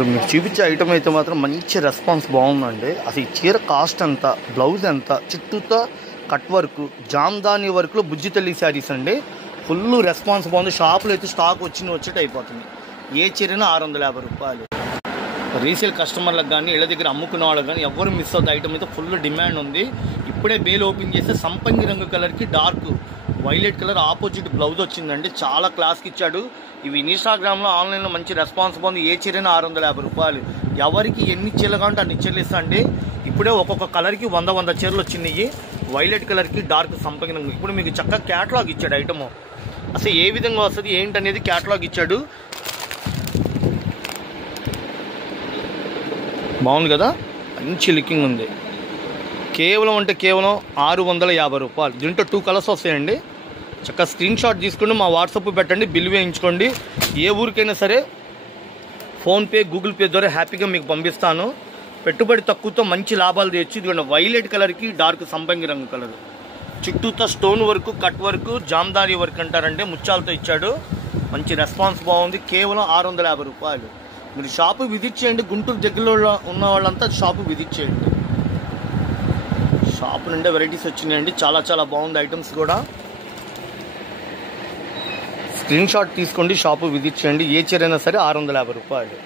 ఇప్పుడు మీకు చూపించే ఐటమ్ అయితే మాత్రం మంచి రెస్పాన్స్ బాగుందండి. అసలు ఈ చీర కాస్ట్ ఎంత, బ్లౌజ్ ఎంత, చుట్టూతో కట్ వర్క్, జామ్దాని వర్క్లో బుజ్జి తల్లి శారీస్ అండి. ఫుల్ రెస్పాన్స్ బాగుంది. షాపులో అయితే స్టాక్ వచ్చేట అయిపోతుంది. ఏ చీరైనా 650 రూపాయలు. రీసేల్ కస్టమర్లకు కానీ ఇళ్ళ దగ్గర అమ్ముకునే వాళ్ళకి కానీ ఎవరు మిస్ అవుతుంది. ఐటమ్ అయితే ఫుల్ డిమాండ్ ఉంది. ఇప్పుడే బేల్ ఓపెన్ చేస్తే సంపంగి రంగు కలర్కి dark violet colour opposite blouse వచ్చిందండి. చాలా క్లాస్కి ఇచ్చాడు. ఇవి ఇన్స్టాగ్రామ్లో ఆన్లైన్లో మంచి రెస్పాన్స్ బాగుంది. ఏ చీరైనా 650 రూపాయలు. ఎవరికి ఎన్ని చీరలు కావాలంటే అన్ని చీరలు ఇస్తా అండి. ఇప్పుడే ఒక్కొక్క కలర్కి 100 చీరలు వచ్చినాయి. వైలెట్ కలర్కి డార్క్ సంపంగి రంగు. ఇప్పుడు మీకు చక్కగా క్యాటలాగ్ ఇచ్చాడు ఐటమ్. అసలు ఏ విధంగా వస్తుంది ఏంటనేది క్యాటలాగ్ ఇచ్చాడు. బాగుంది కదా, మంచి లుకింగ్ ఉంది. కేవలం అంటే కేవలం 650 రూపాయలు. దీంట్లో 2 కలర్స్ వస్తాయండి. చక్కగా స్క్రీన్ షాట్ తీసుకుని మా వాట్సాప్ పెట్టండి, బిల్ వేయించుకోండి. ఏ ఊరికైనా సరే ఫోన్పే, గూగుల్ పే ద్వారా హ్యాపీగా మీకు పంపిస్తాను. పెట్టుబడి తక్కువతో మంచి లాభాలు తెచ్చి. ఇదిగోండి వైలెట్ కలర్కి డార్క్ సంపంగి రంగు కలర్, చుట్టూతో stone work, cut work, Jamdani work అంటారంటే ముత్యాలతో ఇచ్చాడు. మంచి రెస్పాన్స్ బాగుంది. కేవలం 650 రూపాయలు. మీరు షాపు విజిట్ చేయండి. గుంటూరు దగ్గరలో ఉన్న వాళ్ళంతా షాపు విజిట్ చేయండి. షాపు నిండా వెరైటీస్ వచ్చినాయండి. చాలా బాగుంది ఐటమ్స్ కూడా. స్క్రీన్ షాట్ తీసుకోండి, షాపు విజిట్ చేయండి. ఏ చీరైనా సరే 650 రూపాయలు.